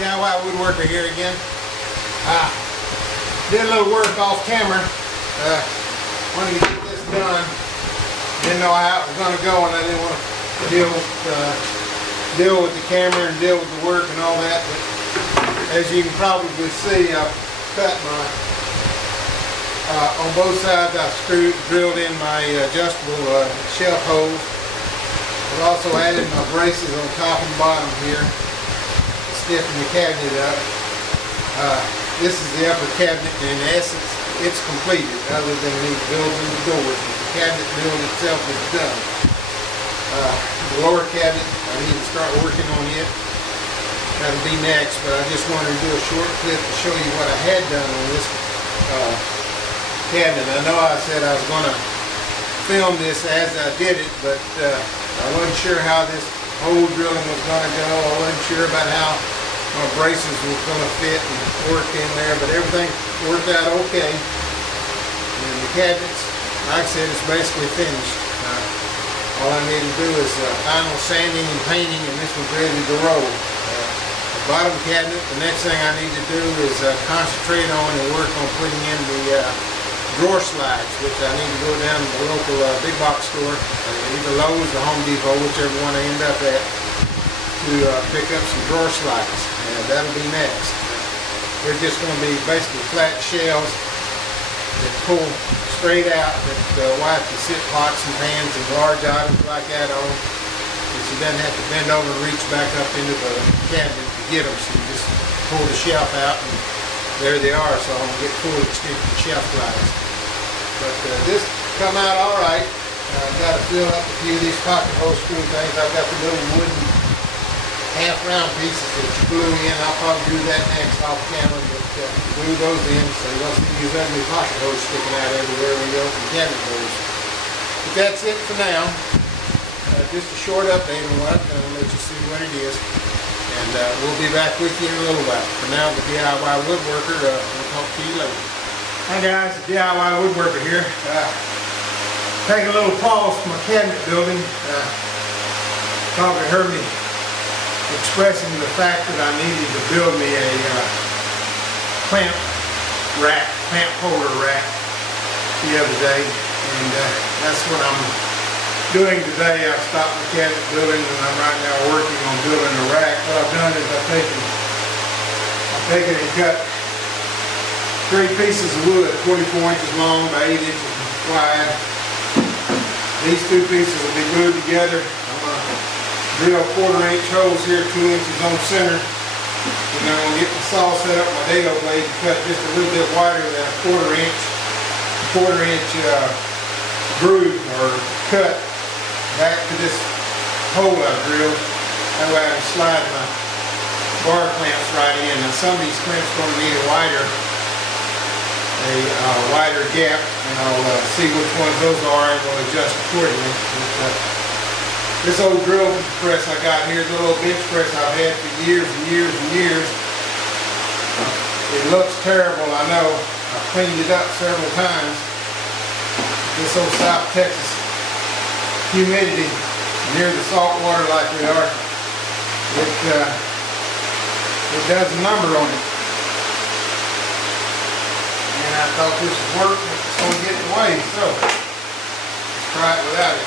DIY woodworker here again. Did a little work off camera. Wanted to get this done. Didn't know how it was going to go, and I didn't want to deal with the camera and deal with the work and all that. But as you can probably see, I've cut my on both sides. I've drilled in my adjustable shelf holes. I've also added my braces on top and bottom here to stiffen the cabinet up. This is the upper cabinet, and in essence, it's completed, other than the building the doors. The cabinet build itself is done. The lower cabinet, I need to start working on it. That'll be next, but I just wanted to do a short clip to show you what I had done on this cabinet. I know I said I was going to film this as I did it, but I wasn't sure how this hole drilling was going to go. I wasn't sure about how my braces was going to fit and work in there, but everything worked out okay. And the cabinets, like I said, it's basically finished. All I need to do is final sanding and painting, and this one's ready to roll. The bottom cabinet, the next thing I need to do is concentrate on and work on putting in the drawer slides, which I need to go down to the local big box store, either Lowe's or Home Depot, whichever one I end up at, to pick up some drawer slides. And that'll be next. They're just going to be basically flat shelves that pull straight out that wife can sit pots and pans and large items like that on. And she doesn't have to bend over and reach back up into the cabinet to get them. So you just pull the shelf out and there they are. So I'm going to get full extension shelf glides. But this come out all right. I've got to fill up a few of these pocket hole screw things. I've got the little wooden half round pieces that you glue in. I'll probably do that next off camera, but glue those in so you don't see these ugly pocket holes sticking out everywhere when you open cabinet doors. But that's it for now. Just a short update on what I've done, let you see what it is. And we'll be back with you in a little while. For now, the DIY woodworker, we'll talk to you later. Hi guys, the DIY woodworker here. Taking a little pause from my cabinet building. Probably heard me expressing the fact that I needed to build me a clamp holder rack the other day, and that's what I'm doing today. I've stopped the cabinet building and I'm right now working on building a rack. What I've done is I've taken and cut 3 pieces of wood, 24 inches long by 8 inches wide. These 2 pieces will be glued together. I'm going to drill 1/4 inch holes here, 2 inches on center. And I'm going to get the saw set up my dado blade to cut just a little bit wider than a 1/4 inch groove or cut back to this hole I've drilled. That way I can slide my bar clamps right in. And some of these clamps are going to need a wider gap, and I'll see which ones those are and we'll adjust accordingly. This old drill press I got here is a little bench press I've had for years and years and years. It looks terrible, I know. I've cleaned it up several times. This old South Texas humidity near the salt water like we are, it does a number on it. And I thought this would work, but it's going to get in the way, so let's try it without it.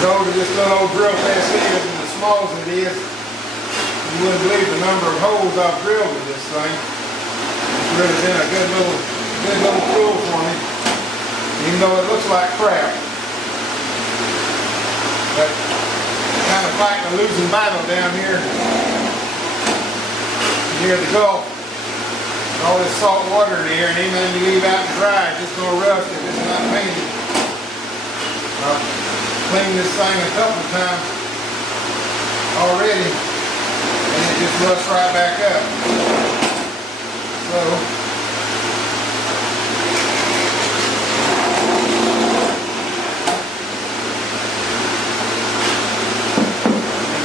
Over this little old drill press is, and as small as it is, you wouldn't believe the number of holes I've drilled with this thing. It's really been a good little tool for me, even though it looks like crap. But kind of fighting a losing battle down here near the Gulf. All this salt water in here, and anything you leave out to dry is just going to rust if it's not painted. cleaned this thing a couple of times already, and it just rusts right back up. So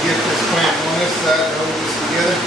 get this clamp on this side to hold this together.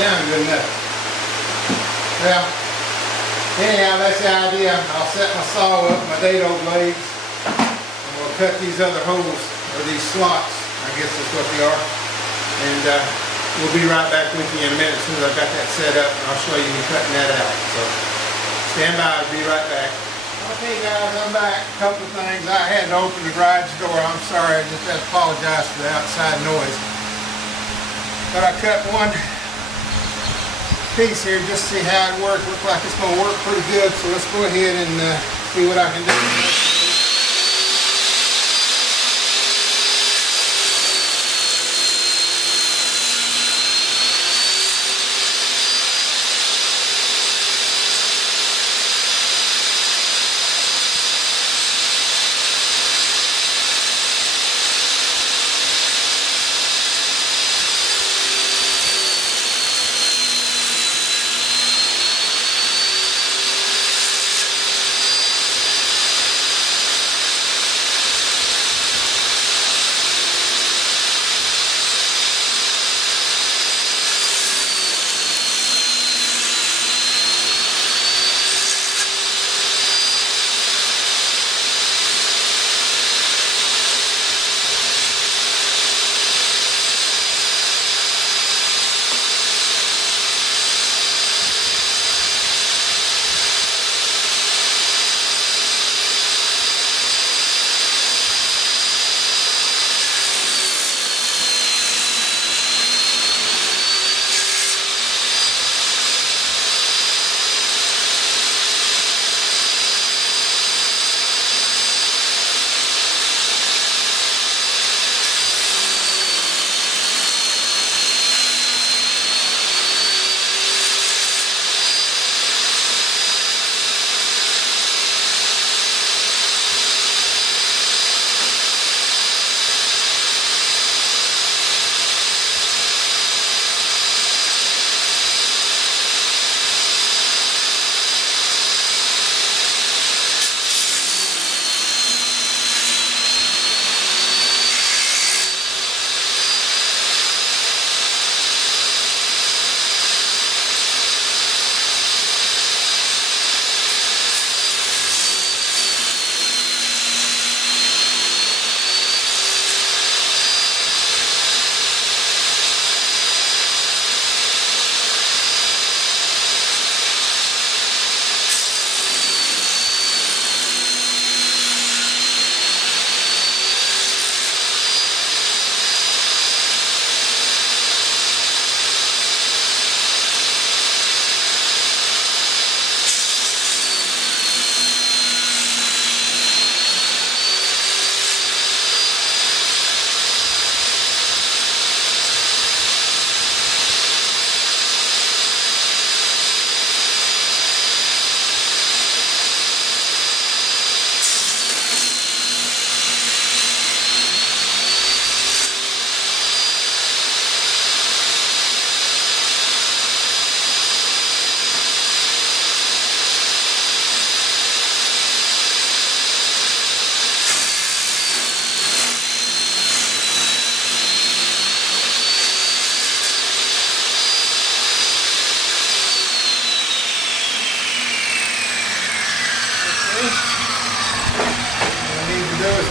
Down good enough. Well, anyhow, that's the idea. I'll set my saw up, my dado blades, and we'll cut these other holes, or these slots, I guess that's what they are. And we'll be right back with you in a minute as soon as I've got that set up, and I'll show you me cutting that out. So stand by, I'll be right back. Okay guys, I'm back. A couple of things. I had to open the garage door. I'm sorry, I just have to apologize for the outside noise. But I cut one piece here just to see how it works. Looks like it's going to work pretty good, so let's go ahead and see what I can do.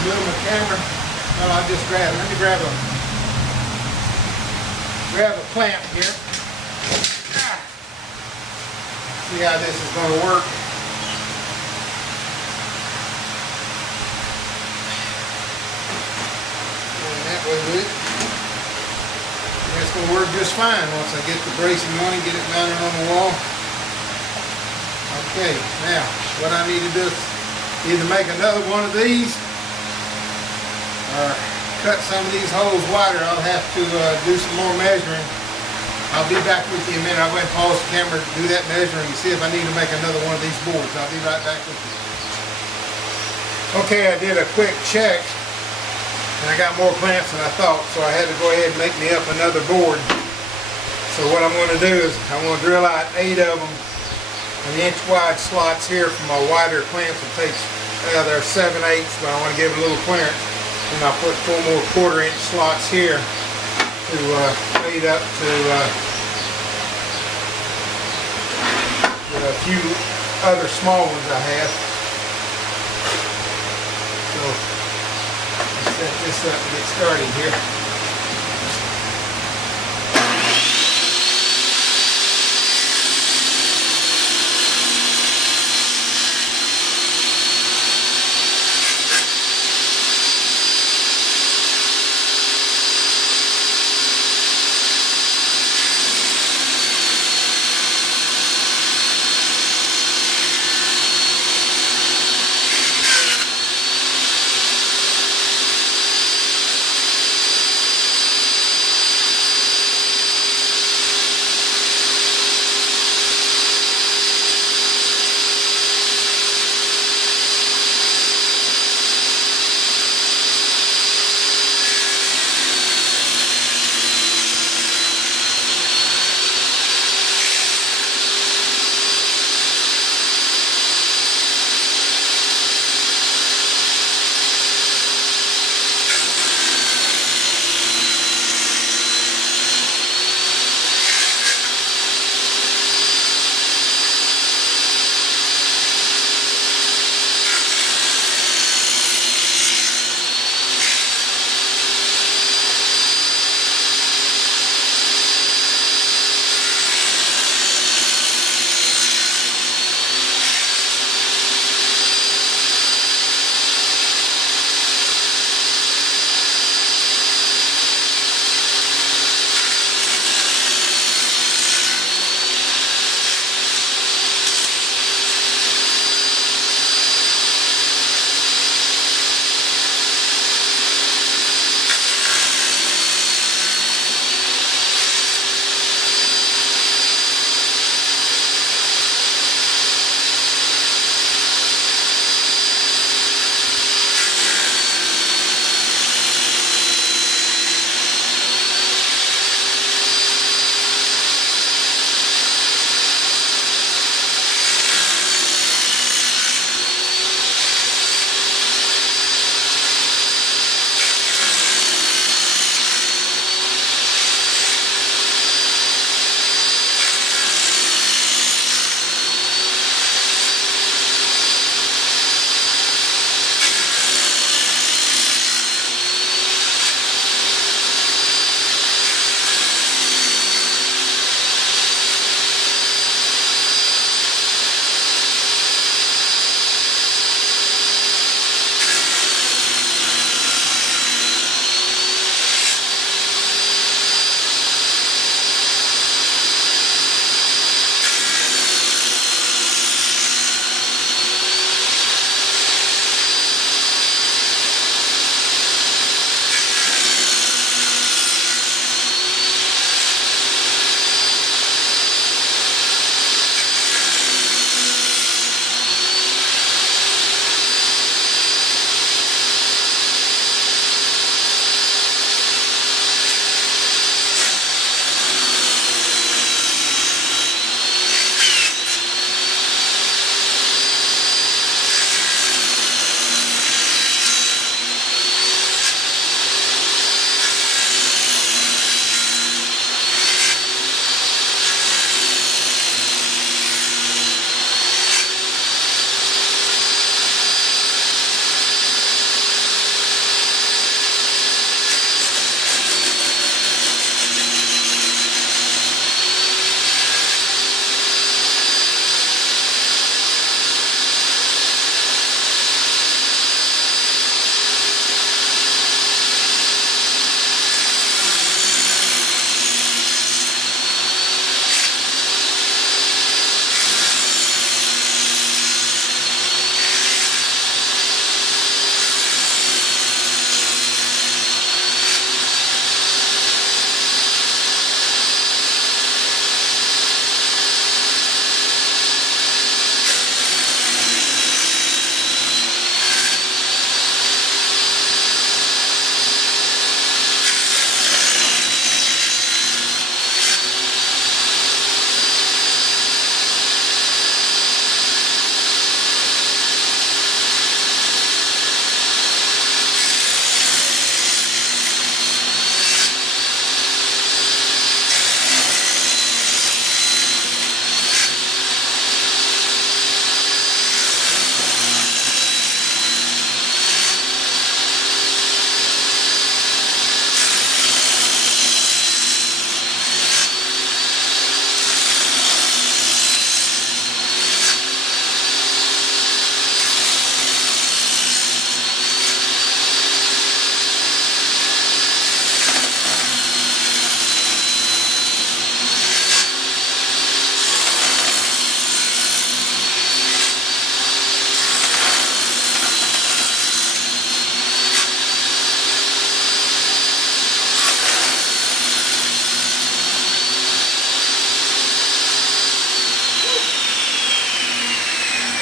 move my camera. Well, I'll just let me grab a clamp here. See how this is going to work. Going that way with it. And it's going to work just fine once I get the bracing on and get it mounted on the wall. Okay, now what I need to do is either make another one of these or cut some of these holes wider. I'll have to do some more measuring. I'll be back with you in a minute. I'll go ahead and pause the camera, do that measuring, and see if I need to make another one of these boards. I'll be right back with you. Okay, I did a quick check, and I got more clamps than I thought, so I had to go ahead and make me up another board. So what I'm going to do is I'm going to drill out 8 of them, an inch wide slots here for my wider clamps. It takes, they're 7/8, but I want to give it a little clearance. And I'll put 4 more 1/4 inch slots here to lead up to a few other small ones I have. So let's set this up and get started here.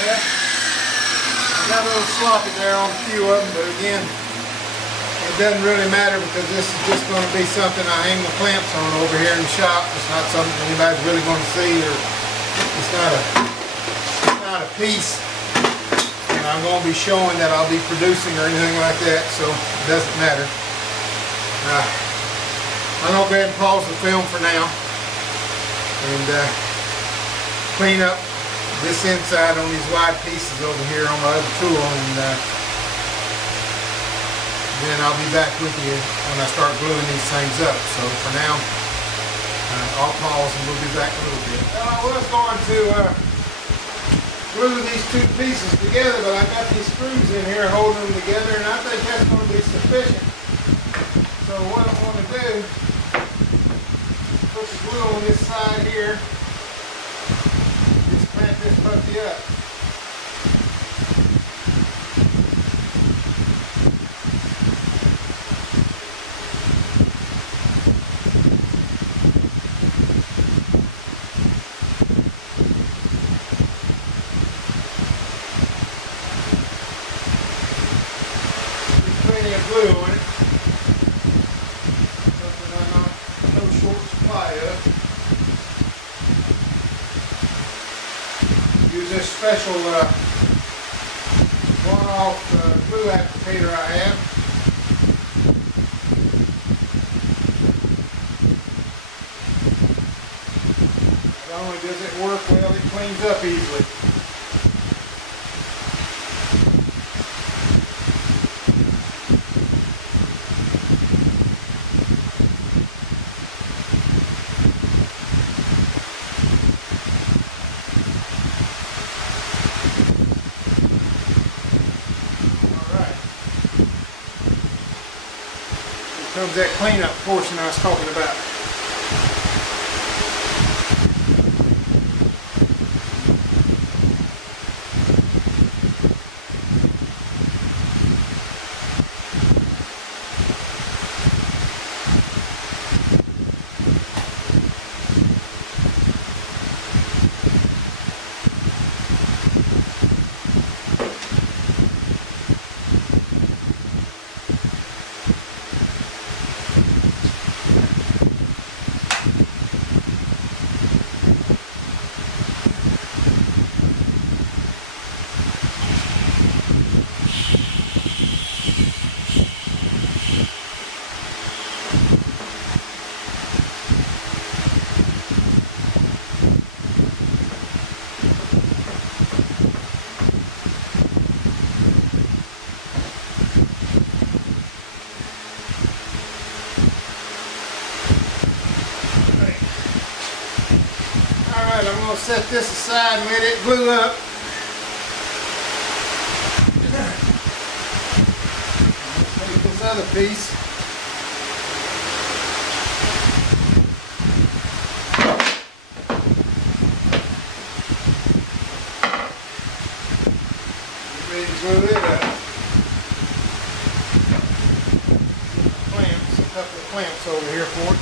that. I got a little sloppy there on a few of them, but again, it doesn't really matter because this is just going to be something I hang the clamps on over here in the shop. It's not something anybody's really going to see, or it's not a piece, and I'm going to be showing that I'll be producing or anything like that, so it doesn't matter. I'm going to go ahead and pause the film for now and clean up this inside on these wide pieces over here on my other tool, and then I'll be back with you when I start gluing these things up. So for now, I'll pause and we'll be back in a little bit. Well, I was going to glue these two pieces together, but I got these screws in here holding them together, and I think that's going to be sufficient. So what I'm going to do, put the glue on this side here, just clamp this puppy up. There's plenty of glue on it. Use this special one-off glue applicator I have. Not only does it work well, it cleans up easily. Comes that cleanup portion I was talking about. Alright, I'm going to set this aside and let it glue up. Take this other piece. Get ready to glue it up. Clamps, a couple of clamps over here for it.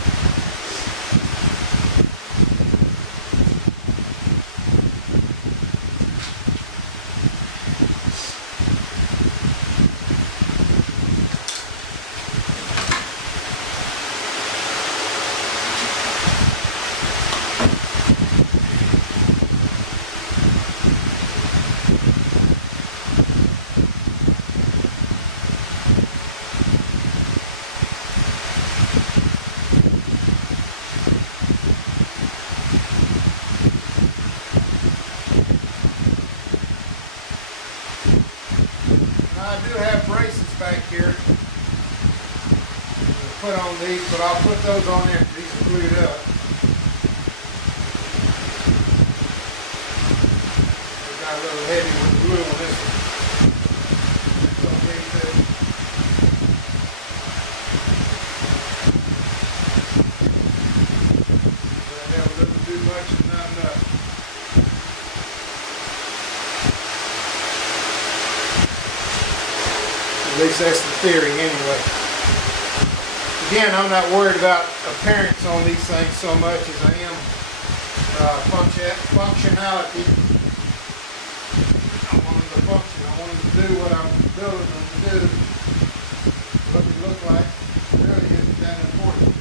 I do have braces back here to put on these, but I'll put those on after these are glued up. They got a little heavy with glue on this one. It's okay too. But I have a little too much and not enough. At least that's the theory anyway. Again, I'm not worried about appearance on these things so much as I am functionality. function. I want them to do what I'm building them to do. What they look like really isn't that important to me.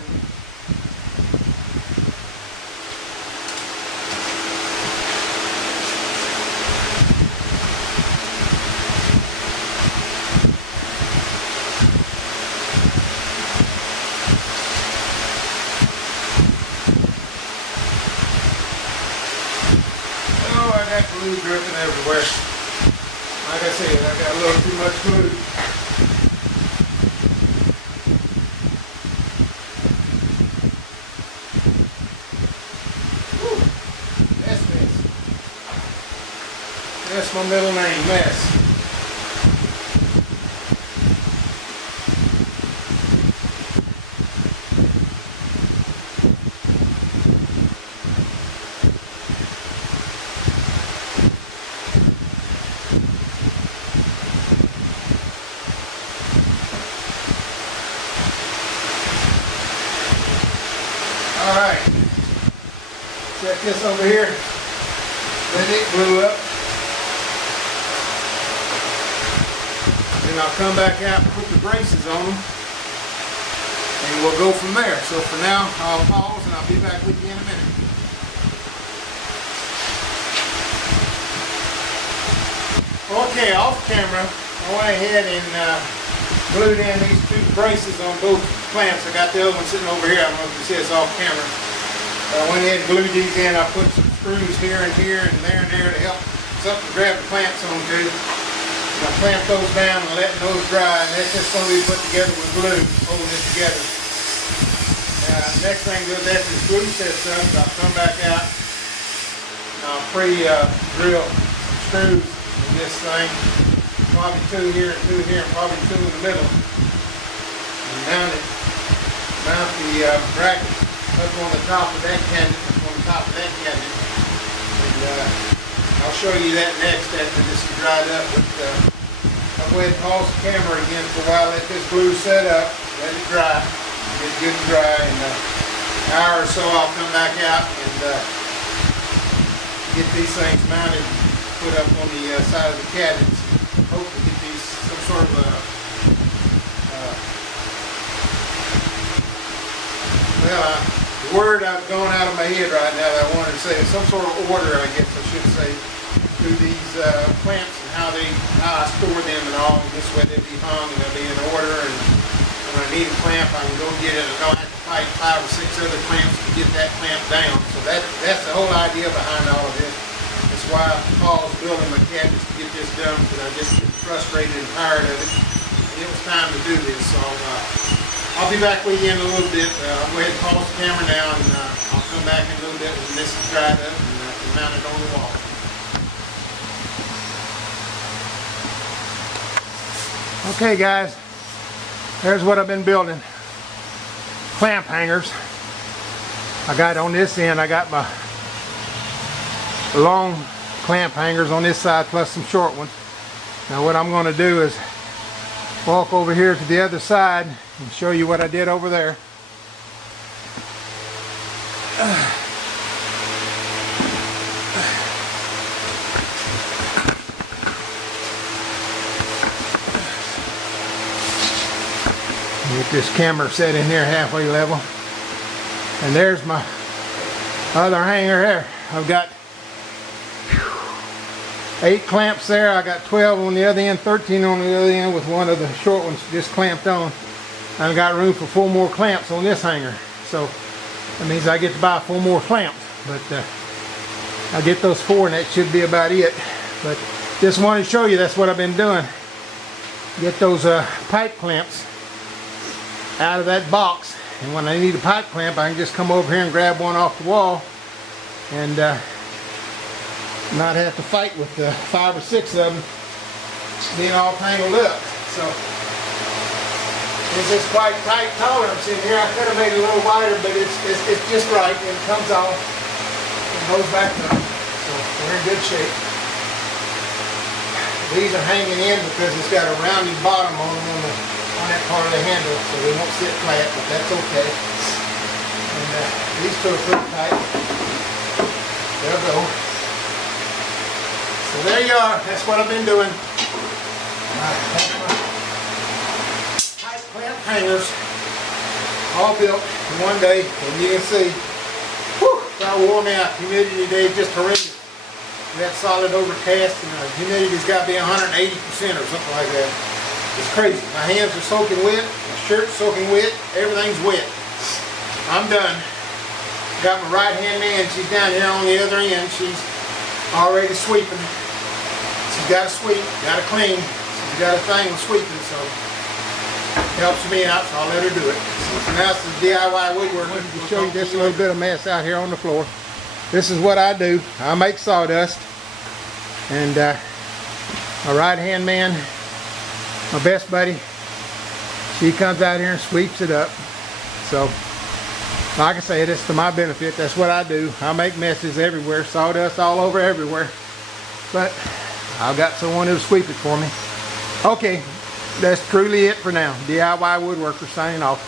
Oh, I got glue dripping everywhere. Like I said, I got a little too much glue. Whew. Mess. That's my middle name, Mess. Alright, check this over here. Then it blew up. Then I'll come back out and put the braces on them. And we'll go from there. So for now, I'll pause and I'll be back with you in a minute. Okay, off camera, I went ahead and glued in these two braces on both clamps. I got the other one sitting over here. I don't know if you see it's off camera. I went ahead and glued these in. I put some screws here and there to help something to grab the clamps onto. And I clamped those down and letting those dry. And that's just going to be put together with glue, holding it together. Next thing to do after this glue sets up, I'll come back out and I'll pre-drill some screws in this thing. Probably two here, and probably two in the middle. And mount the bracket up on the top of that cabinet, And I'll show you that next after this is dried up. But I'll go ahead and pause the camera again for a while, let this glue set up, let it dry, get good and dry. In an hour or so I'll come back out and get these things mounted, put up on the side of the cabinets. Hopefully get these some sort of a the word I've gone out of my head right now that I wanted to say is some sort of order, I guess I should say, to these clamps and how I store them and all. And this way they'll be hung and they'll be in order. And when I need a clamp, I can go get it. I don't have to fight 5 or 6 other clamps to get that clamp down. So that's the whole idea behind all of this. That's why I paused building my cabinets to get this done, because I just get frustrated and tired of it. And it was time to do this. So I'll be back with you in a little bit. I'll go ahead and pause the camera now, and I'll come back in a little bit when this is dried up and mount it on the wall. Okay guys, there's what I've been building. Clamp hangers. I got on this end, I got my long clamp hangers on this side plus some short ones. Now what I'm going to do is walk over here to the other side and show you what I did over there. Get this camera set in here halfway level. And there's my other hanger there. I've got 8 clamps there. I got 12 on the other end, 13 on the other end with one of the short ones just clamped on. I've got room for 4 more clamps on this hanger. So that means I get to buy 4 more clamps. But I get those 4 and that should be about it. But just wanted to show you that's what I've been doing. Get those pipe clamps out of that box. And when I need a pipe clamp, I can just come over here and grab one off the wall and not have to fight with 5 or 6 of them being all tangled up. So this is quite tight tolerance in here. I could have made it a little wider, but it's just right, and it comes off and goes back up. So we're in good shape. These are hanging in because it's got a rounded bottom on them on that part of the handle, so they won't sit flat, but that's okay. And these two are pretty tight. They'll go. So there you are. That's what I've been doing. Pipe clamp hangers, all built in one day, and you can see, whew, about worn out. Humidity today is just horrendous. That solid overcast, and the humidity's got to be 180% or something like that. It's crazy. My hands are soaking wet, my shirt's soaking wet, everything's wet. I'm done. Got my right hand man, she's down here on the other end. She's already sweeping. She's got to sweep, got to clean. She's got a thing with sweeping, so helps me out, so I'll let her do it. So now it's the DIY woodworking. I'll show you just a little bit of mess out here on the floor. This is what I do. I make sawdust, and my right hand man, my best buddy, she comes out here and sweeps it up. So like I said, it's to my benefit. That's what I do. I make messes everywhere, sawdust all over everywhere, but I've got someone who'll sweep it for me. Okay, that's truly it for now. DIY Woodworker signing off.